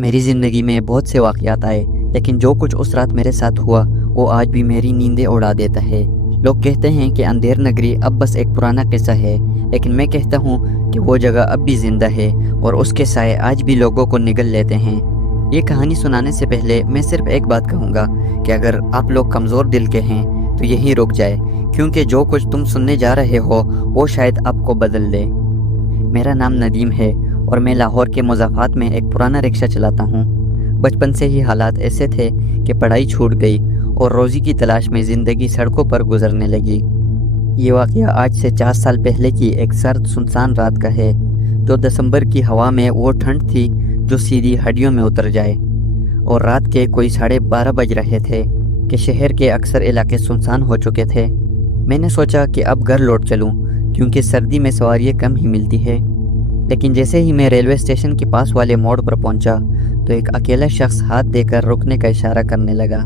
मेरी ज़िंदगी में बहुत से वाक़यात आए, लेकिन जो कुछ उस रात मेरे साथ हुआ वो आज भी मेरी नींदें उड़ा देता है। लोग कहते हैं कि अंधेर नगरी अब बस एक पुराना किस्सा है, लेकिन मैं कहता हूँ कि वो जगह अब भी ज़िंदा है और उसके साए आज भी लोगों को निगल लेते हैं। ये कहानी सुनाने से पहले मैं सिर्फ एक बात कहूँगा कि अगर आप लोग कमज़ोर दिल के हैं तो यहीं रुक जाए, क्योंकि जो कुछ तुम सुनने जा रहे हो वो शायद आपको बदल दे। मेरा नाम नदीम है और मैं लाहौर के मुज़ाफ़ात में एक पुराना रिक्शा चलाता हूँ। बचपन से ही हालात ऐसे थे कि पढ़ाई छूट गई और रोज़ी की तलाश में ज़िंदगी सड़कों पर गुजरने लगी। ये वाक़या आज से 4 साल पहले की एक सर्द सुनसान रात का है। जो दिसंबर की हवा में वो ठंड थी जो सीधी हड्डियों में उतर जाए। और रात के कोई 12:30 बज रहे थे कि शहर के अक्सर इलाके सुनसान हो चुके थे। मैंने सोचा कि अब घर लौट चलूँ, क्योंकि सर्दी में सवारियाँ कम ही मिलती है। लेकिन जैसे ही मैं रेलवे स्टेशन के पास वाले मोड़ पर पहुंचा तो एक अकेला शख्स हाथ देकर रुकने का इशारा करने लगा।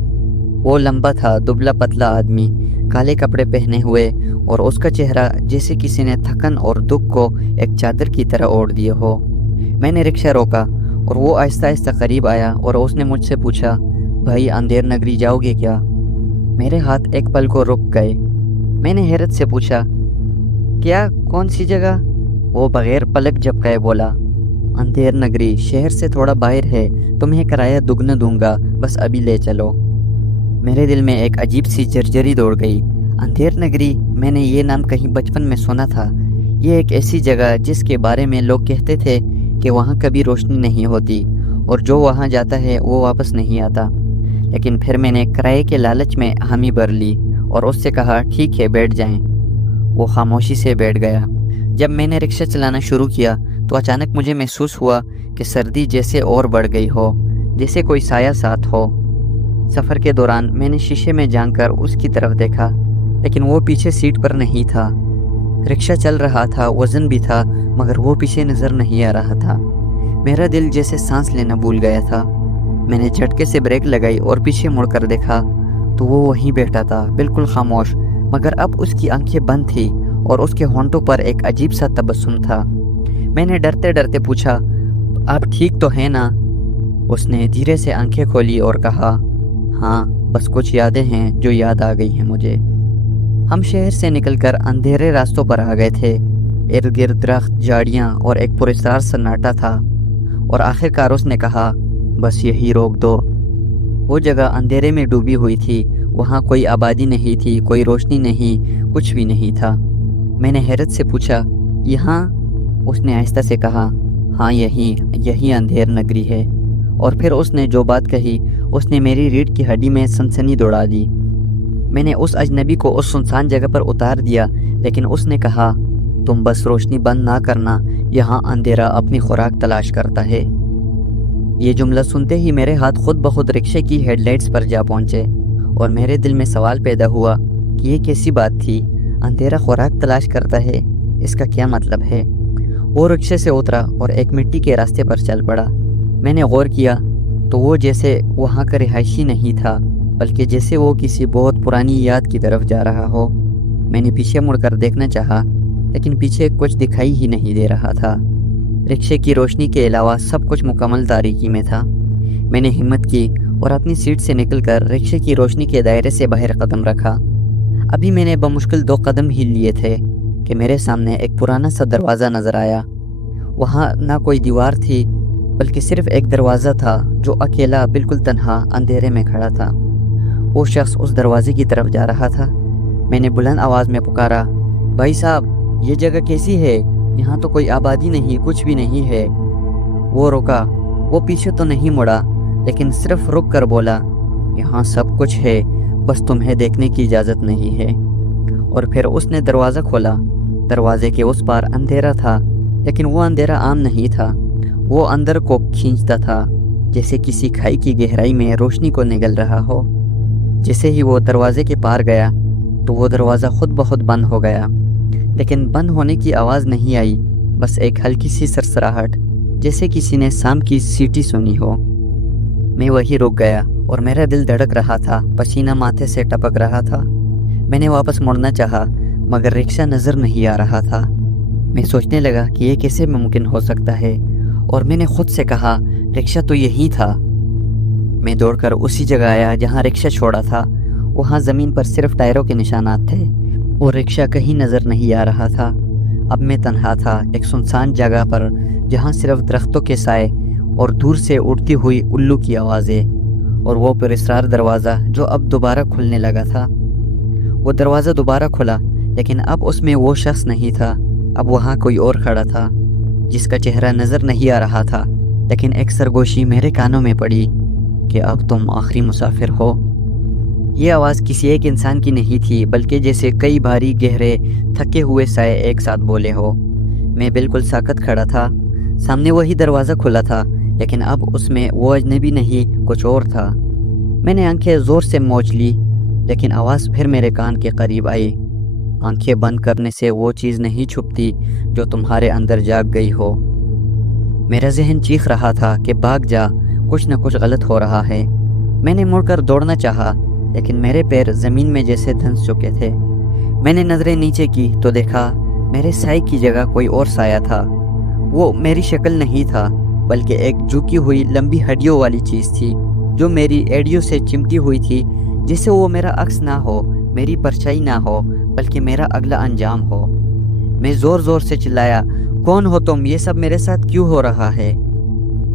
वो लंबा था, दुबला पतला आदमी, काले कपड़े पहने हुए, और उसका चेहरा जैसे किसी ने थकन और दुख को एक चादर की तरह ओढ़ दिए हो। मैंने रिक्शा रोका और वो आहिस्ता आहिस्ता करीब आया और उसने मुझसे पूछा, भाई अंधेर नगरी जाओगे क्या? मेरे हाथ एक पल को रुक गए। मैंने हैरत से पूछा, क्या? कौन सी जगह? वो बगैर पलक झपकाए बोला, अंधेर नगरी शहर से थोड़ा बाहर है, तुम्हें किराया दुगना दूंगा, बस अभी ले चलो। मेरे दिल में एक अजीब सी झरझरी दौड़ गई। अंधेर नगरी, मैंने ये नाम कहीं बचपन में सुना था। ये एक ऐसी जगह जिसके बारे में लोग कहते थे कि वहाँ कभी रोशनी नहीं होती और जो वहाँ जाता है वो वापस नहीं आता। लेकिन फिर मैंने किराए के लालच में हामी भर ली और उससे कहा, ठीक है बैठ जाएं। वो खामोशी से बैठ गया। जब मैंने रिक्शा चलाना शुरू किया तो अचानक मुझे महसूस हुआ कि सर्दी जैसे और बढ़ गई हो, जैसे कोई साया साथ हो। सफ़र के दौरान मैंने शीशे में झांक कर उसकी तरफ देखा, लेकिन वो पीछे सीट पर नहीं था। रिक्शा चल रहा था, वज़न भी था, मगर वो पीछे नज़र नहीं आ रहा था। मेरा दिल जैसे सांस लेना भूल गया था। मैंने झटके से ब्रेक लगाई और पीछे मुड़कर देखा तो वो वहीं बैठा था, बिल्कुल खामोश, मगर अब उसकी आंखें बंद थी और उसके होंठों पर एक अजीब सा तबस्सुम था। मैंने डरते डरते पूछा, आप ठीक तो हैं ना? उसने धीरे से आंखें खोली और कहा, हाँ, बस कुछ यादें हैं जो याद आ गई हैं मुझे। हम शहर से निकलकर अंधेरे रास्तों पर आ गए थे। इर्द गिर्द दरख्त, झाड़ियाँ और एक पुरस्कार सन्नाटा था। और आखिरकार उसने कहा, बस यही रोक दो। वो जगह अंधेरे में डूबी हुई थी। वहाँ कोई आबादी नहीं थी, कोई रोशनी नहीं, कुछ भी नहीं था। मैंने हैरत से पूछा, यहाँ? उसने आहिस्ता से कहा, हाँ यही अंधेर नगरी है। और फिर उसने जो बात कही उसने मेरी रीढ़ की हड्डी में सनसनी दौड़ा दी। मैंने उस अजनबी को उस सुनसान जगह पर उतार दिया, लेकिन उसने कहा, तुम बस रोशनी बंद ना करना, यहाँ अंधेरा अपनी खुराक तलाश करता है। ये जुमला सुनते ही मेरे हाथ खुद ब खुद रिक्शे की हेडलाइट्स पर जा पहुँचे और मेरे दिल में सवाल पैदा हुआ कि ये कैसी बात थी? अंधेरा खुराक तलाश करता है, इसका क्या मतलब है? वो रिक्शे से उतरा और एक मिट्टी के रास्ते पर चल पड़ा। मैंने गौर किया तो वो जैसे वहाँ का रिहायशी नहीं था, बल्कि जैसे वो किसी बहुत पुरानी याद की तरफ जा रहा हो। मैंने पीछे मुड़कर देखना चाहा, लेकिन पीछे कुछ दिखाई ही नहीं दे रहा था। रिक्शे की रोशनी के अलावा सब कुछ मुकम्मल तारीकी में था। मैंने हिम्मत की और अपनी सीट से निकलकर रिक्शे की रोशनी के दायरे से बाहर कदम रखा। अभी मैंने बमुश्किल 2 कदम ही लिए थे कि मेरे सामने एक पुराना सा दरवाज़ा नज़र आया। वहाँ ना कोई दीवार थी, बल्कि सिर्फ एक दरवाज़ा था जो अकेला, बिल्कुल तन्हा अंधेरे में खड़ा था। वो शख्स उस दरवाजे की तरफ जा रहा था। मैंने बुलंद आवाज़ में पुकारा, भाई साहब, ये जगह कैसी है? यहाँ तो कोई आबादी नहीं, कुछ भी नहीं है। वो रुका। वो पीछे तो नहीं मुड़ा, लेकिन सिर्फ रुक कर बोला, यहाँ सब कुछ है, बस तुम्हें देखने की इजाज़त नहीं है। और फिर उसने दरवाज़ा खोला। दरवाजे के उस पार अंधेरा था, लेकिन वो अंधेरा आम नहीं था। वो अंदर को खींचता था, जैसे किसी खाई की गहराई में रोशनी को निगल रहा हो। जैसे ही वो दरवाजे के पार गया तो वो दरवाज़ा खुद ब खुद बंद हो गया, लेकिन बंद होने की आवाज़ नहीं आई, बस एक हल्की सी सरसराहट, जैसे किसी ने शाम की सीटी सुनी हो। मैं वहीं रुक गया और मेरा दिल धड़क रहा था, पसीना माथे से टपक रहा था। मैंने वापस मुड़ना चाहा, मगर रिक्शा नज़र नहीं आ रहा था। मैं सोचने लगा कि ये कैसे मुमकिन हो सकता है, और मैंने खुद से कहा रिक्शा तो यही था। मैं दौड़कर उसी जगह आया जहाँ रिक्शा छोड़ा था। वहाँ ज़मीन पर सिर्फ टायरों के निशानात थे और रिक्शा कहीं नज़र नहीं आ रहा था। अब मैं तन्हा था एक सुनसान जगह पर जहाँ सिर्फ दरख्तों के साए और दूर से उड़ती हुई उल्लू की आवाज़ें और वो पुरस्रार दरवाज़ा जो अब दोबारा खुलने लगा था। वो दरवाज़ा दोबारा खुला, लेकिन अब उसमें वो शख्स नहीं था। अब वहाँ कोई और खड़ा था जिसका चेहरा नज़र नहीं आ रहा था, लेकिन एक सरगोशी मेरे कानों में पड़ी कि अब तुम आखिरी मुसाफिर हो। ये आवाज़ किसी एक इंसान की नहीं थी, बल्कि जैसे कई भारी गहरे थके हुए साए एक साथ बोले हो। मैं बिल्कुल साकत खड़ा था। सामने वही दरवाज़ा खुला था, लेकिन अब उसमें वो अजनबी नहीं कुछ और था। मैंने आंखें ज़ोर से मौज ली, लेकिन आवाज़ फिर मेरे कान के करीब आई। आंखें बंद करने से वो चीज़ नहीं छुपती जो तुम्हारे अंदर जाग गई हो। मेरा जहन चीख रहा था कि भाग जा, कुछ न कुछ गलत हो रहा है। मैंने मुड़कर दौड़ना चाहा, लेकिन मेरे पैर ज़मीन में जैसे धंस चुके थे। मैंने नज़रें नीचे की तो देखा मेरे साए की जगह कोई और साया था। वो मेरी शक्ल नहीं था, बल्कि एक झुकी हुई लंबी हड्डियों वाली चीज़ थी जो मेरी एड़ियों से चिमटी हुई थी, जिससे वो मेरा अक्स ना हो, मेरी परछाई ना हो, बल्कि मेरा अगला अंजाम हो। मैं ज़ोर ज़ोर से चिल्लाया, कौन हो तुम? ये सब मेरे साथ क्यों हो रहा है?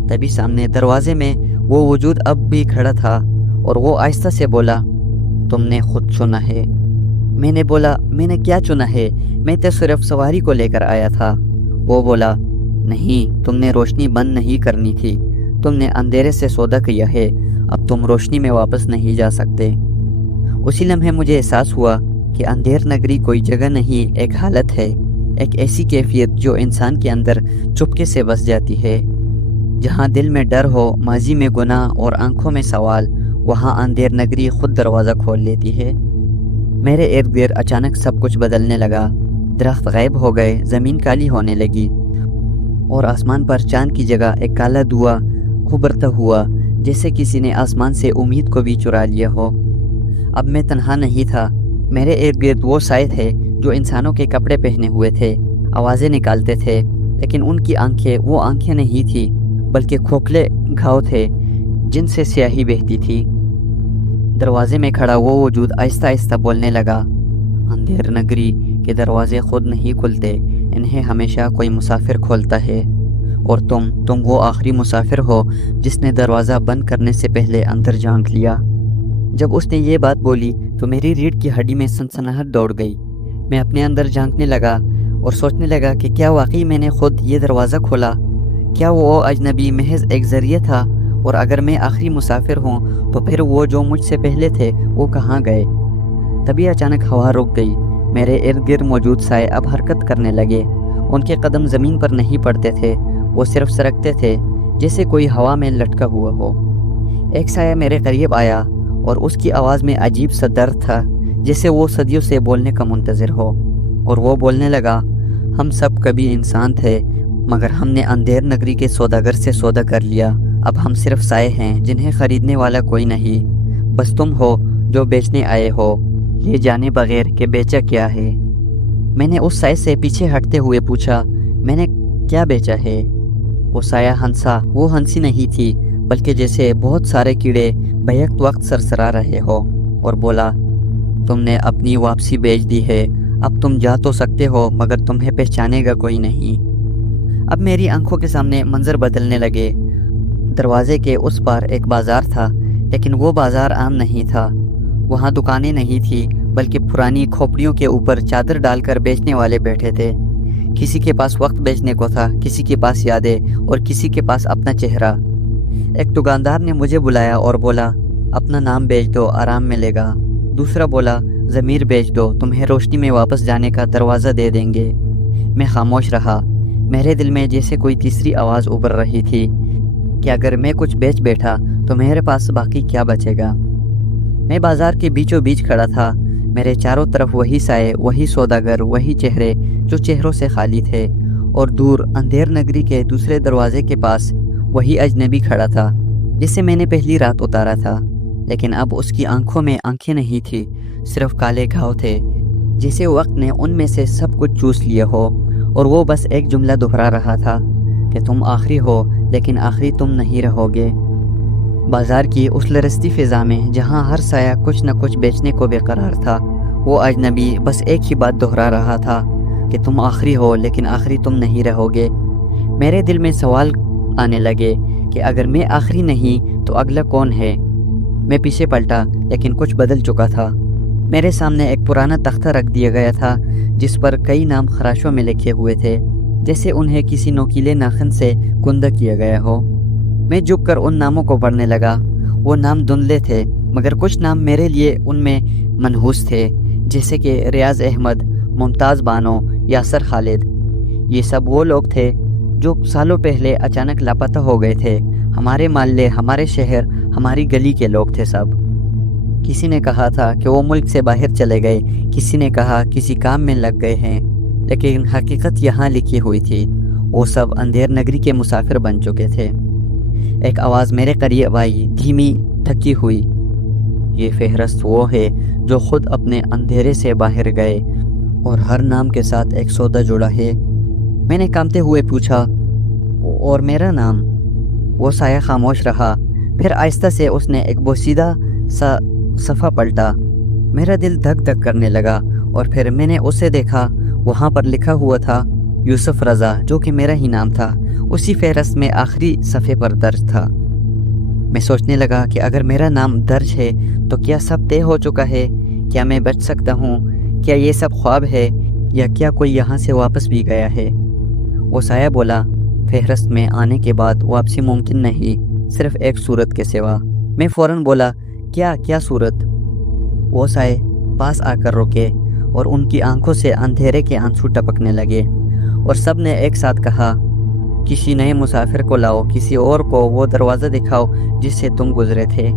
तभी सामने दरवाजे में वो वजूद अब भी खड़ा था और वो आहिस्ता से बोला, तुमने खुद चुना है। मैंने बोला, मैंने क्या चुना है? मैं तो सिर्फ सवारी को लेकर आया था। वो बोला, नहीं, तुमने रोशनी बंद नहीं करनी थी। तुमने अंधेरे से सौदा किया है, अब तुम रोशनी में वापस नहीं जा सकते। उसी लम्हे मुझे एहसास हुआ कि अंधेर नगरी कोई जगह नहीं, एक हालत है, एक ऐसी कैफियत जो इंसान के अंदर चुपके से बस जाती है। जहाँ दिल में डर हो, माजी में गुनाह और आंखों में सवाल, वहाँ अंधेर नगरी खुद दरवाज़ा खोल लेती है। मेरे इर्द गिर्द अचानक सब कुछ बदलने लगा। दरख्त गायब हो गए, ज़मीन काली होने लगी और आसमान पर चांद की जगह एक काला धुआं उभरता हुआ, जैसे किसी ने आसमान से उम्मीद को भी चुरा लिया हो। अब मैं तन्हा नहीं था। मेरे इर्द गिर्द वो साए थे जो इंसानों के कपड़े पहने हुए थे, आवाज़ें निकालते थे, लेकिन उनकी आंखें वो आंखें नहीं थी, बल्कि खोखले घाव थे जिनसे स्याही बहती थी। दरवाजे में खड़ा वो वजूद आहिस्ता आहिस्ता बोलने लगा, अंधेर नगरी के दरवाजे खुद नहीं खुलते, इन्हें हमेशा कोई मुसाफिर खोलता है, और तुम वो आखिरी मुसाफिर हो जिसने दरवाज़ा बंद करने से पहले अंदर झांक लिया। जब उसने ये बात बोली तो मेरी रीढ़ की हड्डी में सनसनाहट दौड़ गई। मैं अपने अंदर झांकने लगा और सोचने लगा कि क्या वाकई मैंने खुद ये दरवाज़ा खोला? क्या वो अजनबी महज एक ज़रिया था? और अगर मैं आखिरी मुसाफिर हूँ तो फिर वो जो मुझसे पहले थे वो कहाँ गए? तभी अचानक हवा रुक गई। मेरे इर्द गिर्द मौजूद साए अब हरकत करने लगे। उनके कदम ज़मीन पर नहीं पड़ते थे, वो सिर्फ सरकते थे जैसे कोई हवा में लटका हुआ हो। एक साया मेरे करीब आया और उसकी आवाज़ में अजीब सा दर्द था, जैसे वो सदियों से बोलने का मुंतज़िर हो। और वो बोलने लगा, हम सब कभी इंसान थे, मगर हमने अंधेर नगरी के सौदागर से सौदा कर लिया। अब हम सिर्फ साए हैं जिन्हें ख़रीदने वाला कोई नहीं, बस तुम हो जो बेचने आए हो, ये जाने बगैर कि बेचा क्या है। मैंने उस साए से पीछे हटते हुए पूछा, मैंने क्या बेचा है? वो साया हंसा। वो हंसी नहीं थी, बल्कि जैसे बहुत सारे कीड़े बैक वक्त सरसरा रहे हो, और बोला, तुमने अपनी वापसी बेच दी है। अब तुम जा तो सकते हो, मगर तुम्हें पहचानेगा कोई नहीं। अब मेरी आंखों के सामने मंजर बदलने लगे। दरवाजे के उस पार एक बाज़ार था, लेकिन वो बाज़ार आम नहीं था। वहाँ दुकानें नहीं थी, बल्कि पुरानी खोपड़ियों के ऊपर चादर डालकर बेचने वाले बैठे थे। किसी के पास वक्त बेचने को था, किसी के पास यादें, और किसी के पास अपना चेहरा। एक दुकानदार ने मुझे बुलाया और बोला, अपना नाम बेच दो, आराम मिलेगा। दूसरा बोला, ज़मीर बेच दो, तुम्हें रोशनी में वापस जाने का दरवाज़ा दे देंगे। मैं खामोश रहा। मेरे दिल में जैसे कोई तीसरी आवाज़ उभर रही थी कि अगर मैं कुछ बेच बैठा तो मेरे पास बाकी क्या बचेगा। मैं बाज़ार के बीचों बीच खड़ा था। मेरे चारों तरफ वही साए, वही सौदागर, वही चेहरे जो चेहरों से खाली थे, और दूर अंधेर नगरी के दूसरे दरवाजे के पास वही अजनबी खड़ा था जिसे मैंने पहली रात उतारा था। लेकिन अब उसकी आंखों में आंखें नहीं थी, सिर्फ काले घाव थे, जैसे वक्त ने उनमें से सब कुछ चूस लिया हो, और वो बस एक जुमला दोहरा रहा था, کہ تم آخری ہو لیکن آخری تم نہیں رہو گے۔ بازار کی اس لرزتی فضا میں جہاں ہر سایہ کچھ نہ کچھ بیچنے کو بے قرار تھا، وہ اجنبی بس ایک ہی بات دہرا رہا تھا کہ تم آخری ہو لیکن آخری تم نہیں رہو گے۔ میرے دل میں سوال آنے لگے کہ اگر میں آخری نہیں تو اگلا کون ہے؟ میں پیچھے پلٹا لیکن کچھ بدل چکا تھا۔ میرے سامنے ایک پرانا تختہ رکھ دیا گیا تھا جس پر کئی نام خراشوں میں لکھے ہوئے تھے، جیسے انہیں کسی نوکیلے ناخن سے کندہ کیا گیا ہو۔ میں جھک کر ان ناموں کو پڑھنے لگا۔ وہ نام دھندلے تھے مگر کچھ نام میرے لیے ان میں منحوس تھے، جیسے کہ ریاض احمد، ممتاز بانو، یاسر خالد۔ یہ سب وہ لوگ تھے جو سالوں پہلے اچانک لاپتہ ہو گئے تھے۔ ہمارے محلے، ہمارے شہر، ہماری گلی کے لوگ تھے سب۔ کسی نے کہا تھا کہ وہ ملک سے باہر چلے گئے، کسی نے کہا کسی کام میں لگ گئے ہیں، لیکن حقیقت یہاں لکھی ہوئی تھی، وہ سب اندھیر نگری کے مسافر بن چکے تھے۔ ایک آواز میرے قریب آئی، دھیمی، تھکی ہوئی۔ یہ فہرست وہ ہے جو خود اپنے اندھیرے سے باہر گئے اور ہر نام کے ساتھ ایک سودا جڑا ہے۔ میں نے کانپتے ہوئے پوچھا، اور میرا نام؟ وہ سایہ خاموش رہا، پھر آہستہ سے اس نے ایک بوسیدہ سا صفحہ پلٹا۔ میرا دل دھک دھک کرنے لگا اور پھر میں نے اسے دیکھا، وہاں پر لکھا ہوا تھا یوسف رضا، جو کہ میرا ہی نام تھا، اسی فہرست میں آخری صفحے پر درج تھا۔ میں سوچنے لگا کہ اگر میرا نام درج ہے تو کیا سب طے ہو چکا ہے؟ کیا میں بچ سکتا ہوں؟ کیا یہ سب خواب ہے یا کیا کوئی یہاں سے واپس بھی گیا ہے؟ وہ سایہ بولا، فہرست میں آنے کے بعد واپسی ممکن نہیں، صرف ایک صورت کے سوا۔ میں فوراً بولا، کیا صورت؟ وہ سائے پاس آ کر رکے اور ان کی آنکھوں سے اندھیرے کے آنسو ٹپکنے لگے، اور سب نے ایک ساتھ کہا، کسی نئے مسافر کو لاؤ، کسی اور کو وہ دروازہ دکھاؤ جس سے تم گزرے تھے۔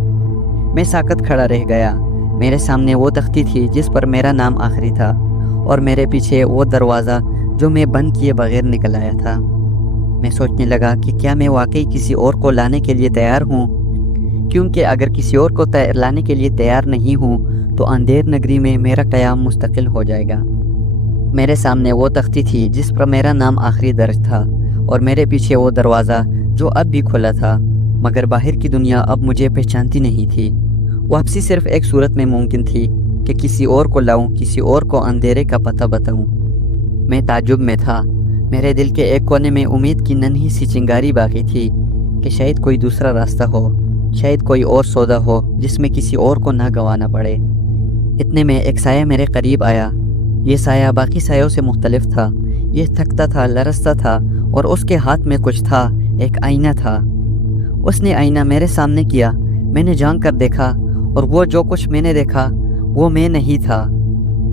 میں ساکت کھڑا رہ گیا۔ میرے سامنے وہ تختی تھی جس پر میرا نام آخری تھا، اور میرے پیچھے وہ دروازہ جو میں بند کیے بغیر نکل آیا تھا۔ میں سوچنے لگا کہ کیا میں واقعی کسی اور کو لانے کے لیے تیار ہوں؟ کیونکہ اگر کسی اور کو لانے کے لیے تیار نہیں ہوں تو اندھیر نگری میں میرا قیام مستقل ہو جائے گا۔ میرے سامنے وہ تختی تھی جس پر میرا نام آخری درج تھا، اور میرے پیچھے وہ دروازہ جو اب بھی کھلا تھا، مگر باہر کی دنیا اب مجھے پہچانتی نہیں تھی۔ واپسی صرف ایک صورت میں ممکن تھی کہ کسی اور کو لاؤں، کسی اور کو اندھیرے کا پتہ بتاؤں۔ میں تعجب میں تھا۔ میرے دل کے ایک کونے میں امید کی ننھی سی چنگاری باقی تھی کہ شاید کوئی دوسرا راستہ ہو، شاید کوئی اور سودا ہو جس میں کسی اور کو نہ گنوانا پڑے۔ اتنے میں ایک سایہ میرے قریب آیا۔ یہ سایہ باقی سایوں سے مختلف تھا۔ یہ تھکتا تھا، لرزتا تھا، اور اس کے ہاتھ میں کچھ تھا، ایک آئینہ تھا۔ اس نے آئینہ میرے سامنے کیا۔ میں نے جھانک کر دیکھا، اور وہ جو کچھ میں نے دیکھا وہ میں نہیں تھا۔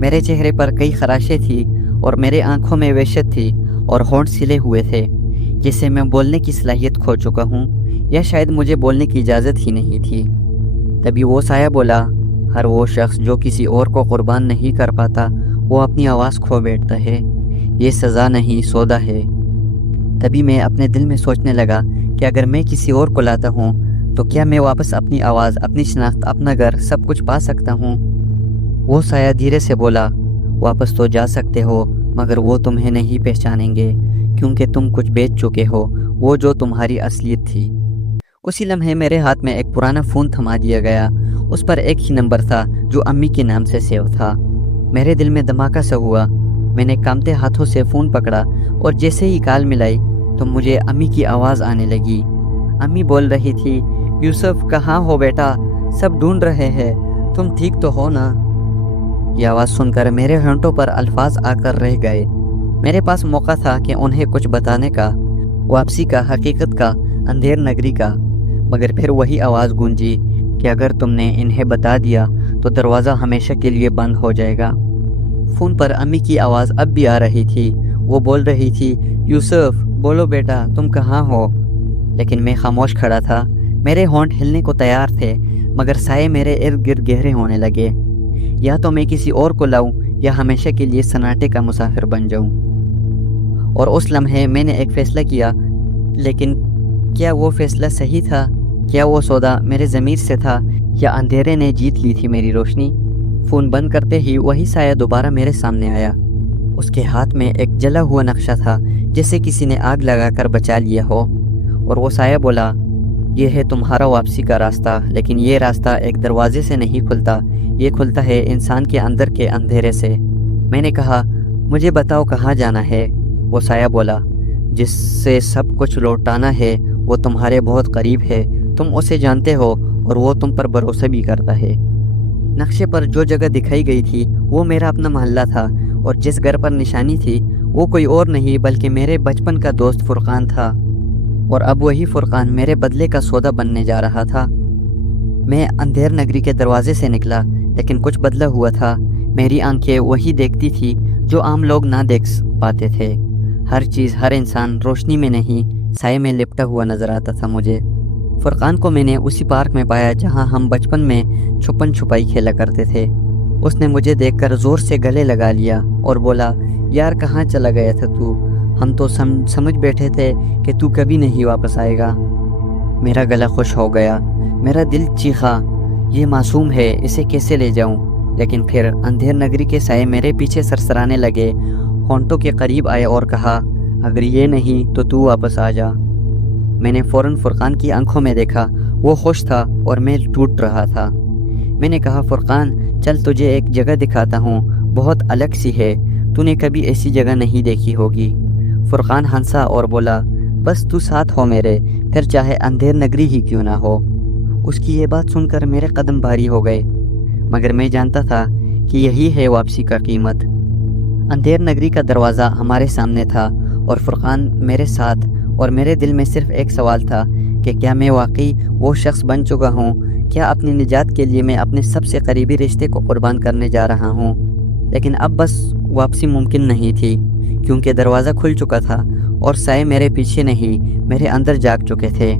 میرے چہرے پر کئی خراشیں تھی، اور میرے آنکھوں میں وحشت تھی، اور ہونٹ سلے ہوئے تھے، جسے میں بولنے کی صلاحیت کھو چکا ہوں، یا شاید مجھے بولنے کی اجازت ہی نہیں تھی۔ تبھی وہ سایہ بولا، ہر وہ شخص جو کسی اور کو قربان نہیں کر پاتا وہ اپنی آواز کھو بیٹھتا ہے، یہ سزا نہیں، سودا ہے۔ تبھی میں اپنے دل میں سوچنے لگا کہ اگر میں کسی اور کو لاتا ہوں تو کیا میں واپس اپنی آواز، اپنی شناخت، اپنا گھر، سب کچھ پا سکتا ہوں؟ وہ سایہ دھیرے سے بولا، واپس تو جا سکتے ہو مگر وہ تمہیں نہیں پہچانیں گے، کیونکہ تم کچھ بیچ چکے ہو، وہ جو تمہاری اصلیت تھی۔ اسی لمحے میرے ہاتھ میں ایک پرانا فون تھما دیا گیا۔ اس پر ایک ہی نمبر تھا جو امی کے نام سے سیو تھا۔ میرے دل میں دھماکہ سا ہوا۔ میں نے کانپتے ہاتھوں سے فون پکڑا، اور جیسے ہی کال ملائی تو مجھے امی کی آواز آنے لگی۔ امی بول رہی تھی، یوسف کہاں ہو بیٹا؟ سب ڈھونڈ رہے ہیں، تم ٹھیک تو ہو نا؟ یہ آواز سن کر میرے ہونٹوں پر الفاظ آ کر رہ گئے۔ میرے پاس موقع تھا کہ انہیں کچھ بتانے کا، واپسی کا، حقیقت کا، اندھیر نگری کا، مگر پھر وہی آواز گونجی کہ اگر تم نے انہیں بتا دیا تو دروازہ ہمیشہ کے لیے بند ہو جائے گا۔ فون پر امی کی آواز اب بھی آ رہی تھی۔ وہ بول رہی تھی، یوسف بولو بیٹا، تم کہاں ہو؟ لیکن میں خاموش کھڑا تھا۔ میرے ہونٹ ہلنے کو تیار تھے، مگر سائے میرے ارد گرد گہرے ہونے لگے۔ یا تو میں کسی اور کو لاؤں یا ہمیشہ کے لیے سناٹے کا مسافر بن جاؤں۔ اور اس لمحے میں نے ایک فیصلہ کیا، لیکن کیا وہ فیصلہ صحیح تھا؟ کیا وہ سودا میرے ضمیر سے تھا، یا اندھیرے نے جیت لی تھی میری روشنی؟ فون بند کرتے ہی وہی سایہ دوبارہ میرے سامنے آیا۔ اس کے ہاتھ میں ایک جلا ہوا نقشہ تھا جیسے کسی نے آگ لگا کر بچا لیا ہو۔ اور وہ سایہ بولا، یہ ہے تمہارا واپسی کا راستہ، لیکن یہ راستہ ایک دروازے سے نہیں کھلتا، یہ کھلتا ہے انسان کے اندر کے اندھیرے سے۔ میں نے کہا، مجھے بتاؤ کہاں جانا ہے؟ وہ سایہ بولا، جس سے سب کچھ لوٹانا ہے وہ تمہارے بہت قریب ہے، تم اسے جانتے ہو اور وہ تم پر بھروسہ بھی کرتا ہے۔ نقشے پر جو جگہ دکھائی گئی تھی وہ میرا اپنا محلہ تھا، اور جس گھر پر نشانی تھی وہ کوئی اور نہیں بلکہ میرے بچپن کا دوست فرقان تھا، اور اب وہی فرقان میرے بدلے کا سودا بننے جا رہا تھا۔ میں اندھیر نگری کے دروازے سے نکلا، لیکن کچھ بدلا ہوا تھا۔ میری آنکھیں وہی دیکھتی تھی جو عام لوگ نہ دیکھ پاتے تھے۔ ہر چیز، ہر انسان روشنی میں نہیں، سائے میں لپٹا ہوا نظر آتا تھا مجھے۔ فرقان کو میں نے اسی پارک میں پایا جہاں ہم بچپن میں چھپن چھپائی کھیلا کرتے تھے۔ اس نے مجھے دیکھ کر زور سے گلے لگا لیا اور بولا، یار کہاں چلا گیا تھا تو؟ ہم تو سمجھ بیٹھے تھے کہ تو کبھی نہیں واپس آئے گا۔ میرا گلا خوش ہو گیا، میرا دل چیخا، یہ معصوم ہے، اسے کیسے لے جاؤں؟ لیکن پھر اندھیر نگری کے سائے میرے پیچھے سرسرانے لگے، ہونٹوں کے قریب آئے اور کہا، اگر یہ نہیں تو واپس آ جا۔ میں نے فوراً فرقان کی آنکھوں میں دیکھا، وہ خوش تھا اور میں ٹوٹ رہا تھا۔ میں نے کہا، فرقان چل تجھے ایک جگہ دکھاتا ہوں، بہت الگ سی ہے، تو نے کبھی ایسی جگہ نہیں دیکھی ہوگی۔ فرقان ہنسا اور بولا، بس تو ساتھ ہو میرے، پھر چاہے اندھیر نگری ہی کیوں نہ ہو۔ اس کی یہ بات سن کر میرے قدم بھاری ہو گئے، مگر میں جانتا تھا کہ یہی ہے واپسی کا قیمت۔ اندھیر نگری کا دروازہ ہمارے سامنے تھا اور فرقان میرے ساتھ، اور میرے دل میں صرف ایک سوال تھا کہ کیا میں واقعی وہ شخص بن چکا ہوں؟ کیا اپنی نجات کے لیے میں اپنے سب سے قریبی رشتے کو قربان کرنے جا رہا ہوں؟ لیکن اب بس واپسی ممکن نہیں تھی، کیونکہ دروازہ کھل چکا تھا اور سائے میرے پیچھے نہیں، میرے اندر جاگ چکے تھے۔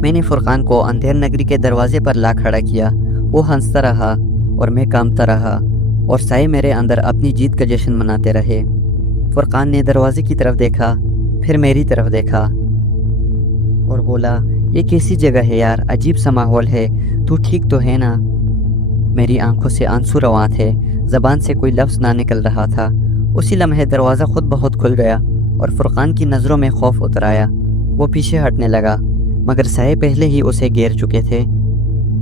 میں نے فرقان کو اندھیر نگری کے دروازے پر لا کھڑا کیا، وہ ہنستا رہا اور میں کانپتا رہا، اور سائے میرے اندر اپنی جیت کا جشن مناتے رہے۔ فرقان نے دروازے کی طرف دیکھا، پھر میری طرف دیکھا اور بولا، یہ کیسی جگہ ہے یار، عجیب سا ماحول ہے، تو ٹھیک تو ہے نا؟ میری آنکھوں سے آنسو رواں تھے، زبان سے کوئی لفظ نہ نکل رہا تھا۔ اسی لمحے دروازہ خود بخود کھل گیا اور فرقان کی نظروں میں خوف اتر آیا۔ وہ پیچھے ہٹنے لگا، مگر سائے پہلے ہی اسے گھیر چکے تھے۔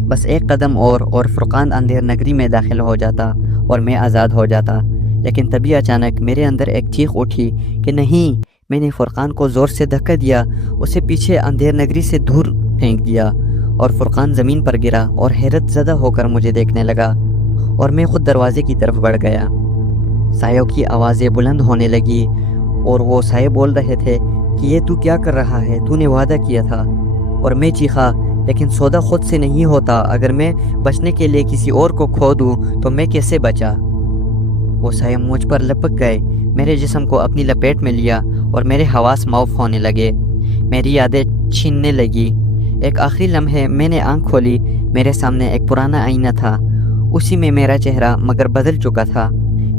بس ایک قدم اور فرقان اندھیر نگری میں داخل ہو جاتا اور میں آزاد ہو جاتا۔ لیکن تبھی اچانک میرے اندر ایک چیخ اٹھی کہ نہیں۔ میں نے فرقان کو زور سے دھکا دیا، اسے پیچھے اندھیر نگری سے دور پھینک دیا، اور فرقان زمین پر گرا اور حیرت زدہ ہو کر مجھے دیکھنے لگا، اور میں خود دروازے کی طرف بڑھ گیا۔ سایوں کی آوازیں بلند ہونے لگی اور وہ سائے بول رہے تھے کہ یہ تو کیا کر رہا ہے، تو نے وعدہ کیا تھا۔ اور میں چیخا، لیکن سودا خود سے نہیں ہوتا، اگر میں بچنے کے لیے کسی اور کو کھو دوں تو میں کیسے بچا؟ وہ سائے مجھ پر لپک گئے، میرے جسم کو اپنی لپیٹ میں لیا اور میرے حواس معاف ہونے لگے، میری یادیں چھیننے لگی۔ ایک آخری لمحے میں نے آنکھ کھولی، میرے سامنے ایک پرانا آئینہ تھا، اسی میں میرا چہرہ مگر بدل چکا تھا۔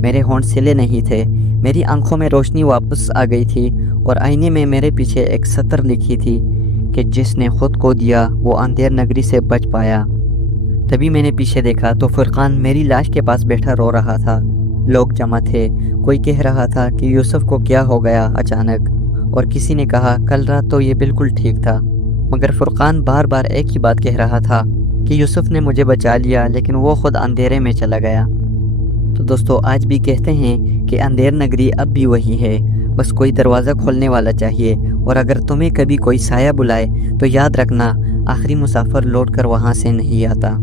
میرے ہونٹ سلے نہیں تھے، میری آنکھوں میں روشنی واپس آ گئی تھی، اور آئینے میں میرے پیچھے ایک سطر لکھی تھی کہ جس نے خود کو دیا وہ اندھیر نگری سے بچ پایا۔ تبھی میں نے پیچھے دیکھا تو فرقان میری لاش کے پاس بیٹھا رو رہا تھا۔ لوگ جمع تھے، کوئی کہہ رہا تھا کہ یوسف کو کیا ہو گیا اچانک، اور کسی نے کہا کل رات تو یہ بالکل ٹھیک تھا، مگر فرقان بار بار ایک ہی بات کہہ رہا تھا کہ یوسف نے مجھے بچا لیا، لیکن وہ خود اندھیرے میں چلا گیا۔ تو دوستو، آج بھی کہتے ہیں کہ اندھیر نگری اب بھی وہی ہے، بس کوئی دروازہ کھولنے والا چاہیے، اور اگر تمہیں کبھی کوئی سایہ بلائے تو یاد رکھنا آخری مسافر لوٹ کر وہاں سے نہیں آتا۔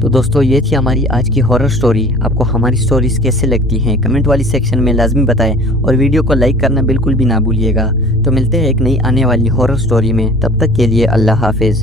تو دوستو، یہ تھی ہماری آج کی ہارر سٹوری۔ آپ کو ہماری سٹوریز کیسے لگتی ہیں کمنٹ والی سیکشن میں لازمی بتائیں، اور ویڈیو کو لائک کرنا بالکل بھی نہ بھولیے گا۔ تو ملتے ہیں ایک نئی آنے والی ہارر سٹوری میں، تب تک کے لیے اللہ حافظ۔